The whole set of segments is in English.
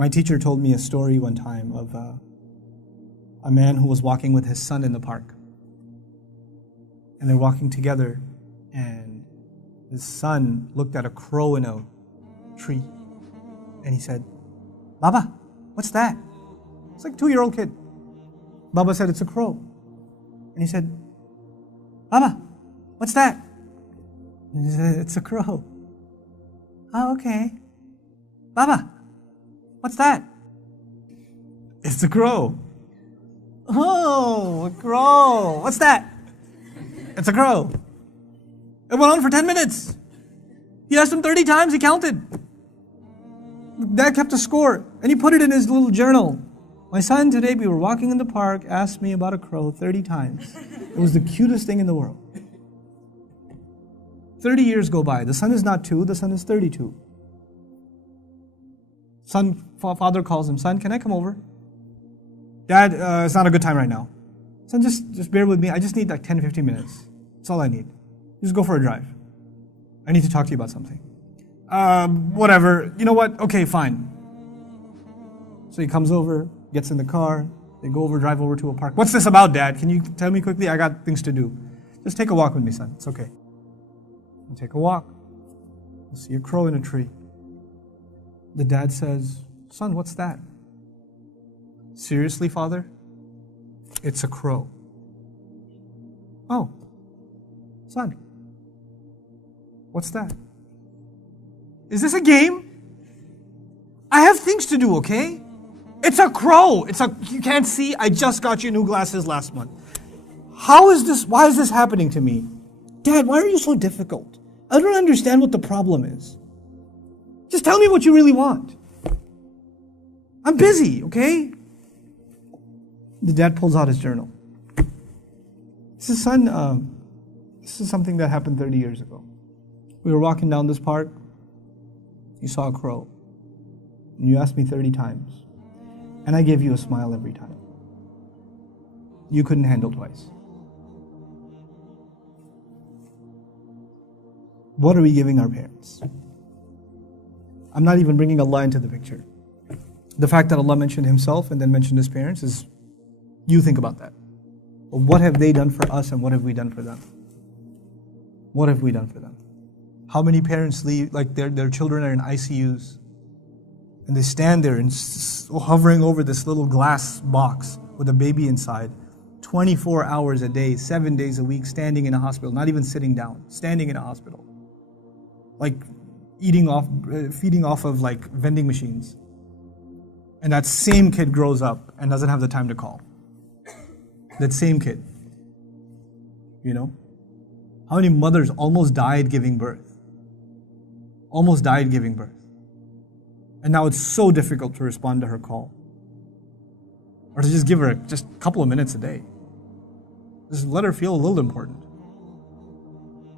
My teacher told me a story one time of a man who was walking with his son in the park. And they're walking together, and his son looked at a crow in a tree. And he said, "Baba, what's that?" It's like a 2-year-old kid. Baba said, "It's a crow." And he said, "Baba, what's that?" And he said, "It's a crow." "Oh, okay." "Baba, what's that?" "It's a crow." "Oh, a crow. What's that?" "It's a crow." It went on for 10 minutes. He asked him 30 times, he counted. Dad kept a score, and he put it in his little journal. "My son, today we were walking in the park, asked me about a crow 30 times. It was the cutest thing in the world." 30 years go by. The son is not 2, the son is 32. Father calls him, "Son, can I come over?" "Dad, it's not a good time right now." "Son, just bear with me. I just need like 10, 15 minutes. That's all I need. Just go for a drive. I need to talk to you about something." Whatever. You know what? Okay, fine. So he comes over, gets in the car, they go over, drive over to a park. "What's this about, Dad? Can you tell me quickly? I got things to do." "Just take a walk with me, son. It's okay." We'll take a walk. We'll see a crow in a tree. The dad says, "Son, what's that?" "Seriously, Father? It's a crow." "Oh, son, what's that?" "Is this a game? I have things to do, okay? It's a crow. You can't see, I just got you new glasses last month. Why is this happening to me? Dad, why are you so difficult? I don't understand what the problem is. Just tell me what you really want. I'm busy, okay?" The dad pulls out his journal. He says, "Son, this is something that happened 30 years ago. We were walking down this park. You saw a crow. And you asked me 30 times. And I gave you a smile every time. You couldn't handle twice. What are we giving our parents?" I'm not even bringing Allah into the picture. The fact that Allah mentioned Himself and then mentioned His parents is, you think about that. What have they done for us and what have we done for them? What have we done for them? How many parents leave, like their children are in ICUs and they stand there and hovering over this little glass box with a baby inside, 24 hours a day, 7 days a week, standing in a hospital, not even sitting down, standing in a hospital. Like feeding off of like vending machines. And that same kid grows up and doesn't have the time to call. That same kid. You know? How many mothers almost died giving birth? Almost died giving birth. And now it's so difficult to respond to her call. Or to just give her just a couple of minutes a day. Just let her feel a little important.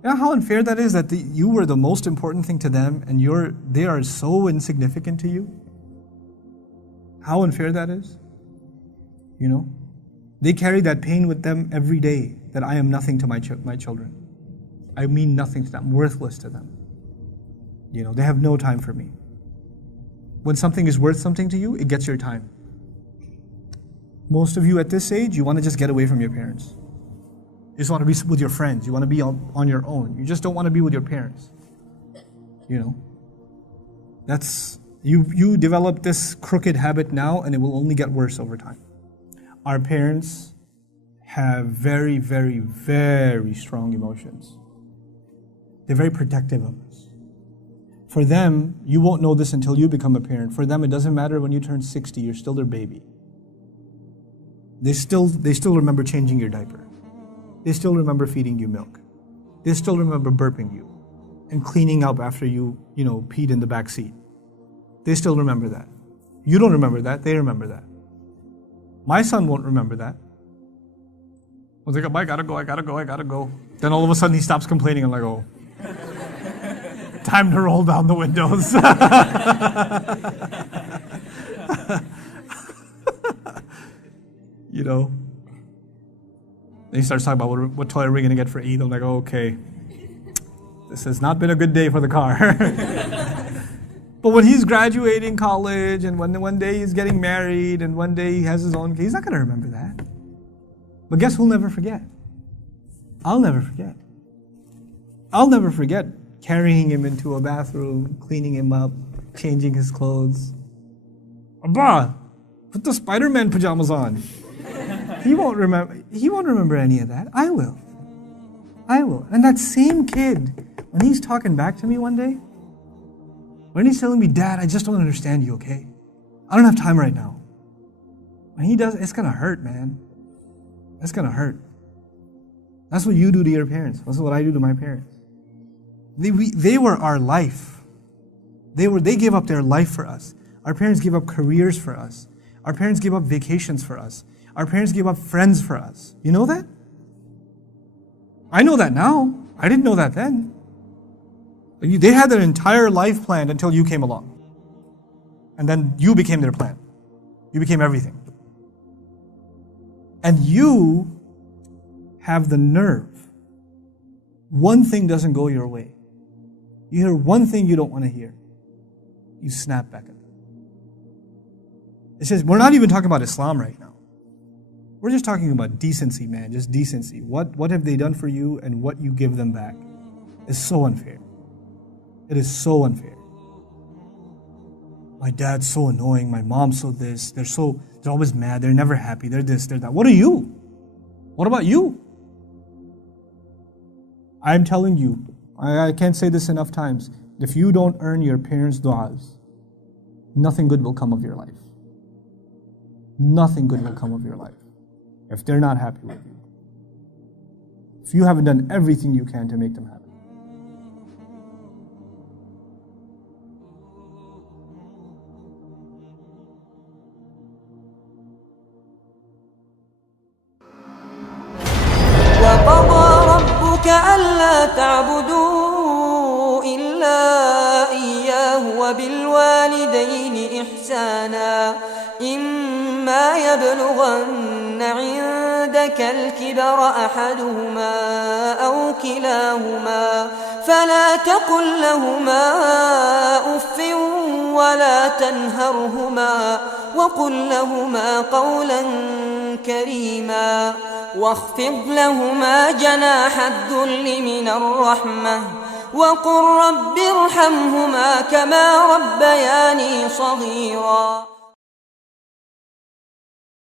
You know how unfair that is, that you were the most important thing to them and they are so insignificant to you? How unfair that is? You know? They carry that pain with them every day, that I am nothing to my children. I mean nothing to them, I'm worthless to them. You know, they have no time for me. When something is worth something to you, it gets your time. Most of you at this age, you want to just get away from your parents. You just want to be with your friends. You want to be on your own. You just don't want to be with your parents. You know? That's, you develop this crooked habit now and it will only get worse over time. Our parents have very, very, very strong emotions. They're very protective of us. For them, you won't know this until you become a parent. For them, it doesn't matter when you turn 60, you're still their baby. They still remember changing your diaper. They still remember feeding you milk. They still remember burping you and cleaning up after you peed in the back seat. They still remember that. You don't remember that, they remember that. My son won't remember that. I was like, I gotta go. Then all of a sudden he stops complaining. I'm like, oh, time to roll down the windows. You know. Then he starts talking about what toy are we gonna get for Eid. I'm like, oh, okay. This has not been a good day for the car. But when he's graduating college and when one day he's getting married and one day he has his own, he's not going to remember that. But guess who'll never forget? I'll never forget. I'll never forget carrying him into a bathroom, cleaning him up, changing his clothes. Abba, put the Spider-Man pajamas on. He won't remember any of that. I will. And that same kid, when he's talking back to me one day, when he's telling me, Dad, I just don't understand you, okay? I don't have time right now. When he does, it's gonna hurt, man. It's gonna hurt. That's what you do to your parents. That's what I do to my parents. They were our life. They gave up their life for us. Our parents gave up careers for us. Our parents gave up vacations for us. Our parents gave up friends for us. You know that? I know that now. I didn't know that then. They had their entire life planned until you came along. And then you became their plan. You became everything. And you have the nerve. One thing doesn't go your way. You hear one thing you don't want to hear. You snap back at them. It says, we're not even talking about Islam right now. We're just talking about decency, man. Just decency. What have they done for you and what you give them back is so unfair. It is so unfair. My dad's so annoying. My mom's so this. They're always mad. They're never happy. They're this, they're that. What are you? What about you? I'm telling you, I can't say this enough times. If you don't earn your parents' du'as, nothing good will come of your life. Nothing good will come of your life if they're not happy with you. If you haven't done everything you can to make them happy. وقضى ربك ألا تعبدوا إلا إياه وبالوالدين إحسانا إما يبلغن عندك الكبر أحدهما أو كلاهما فلا تقل لهما أف ولا تنهرهما وقل لهما قولا كريما واخفض لهما جناح الذل من الرحمة وقل رب ارحمهما كما ربياني صغيرا.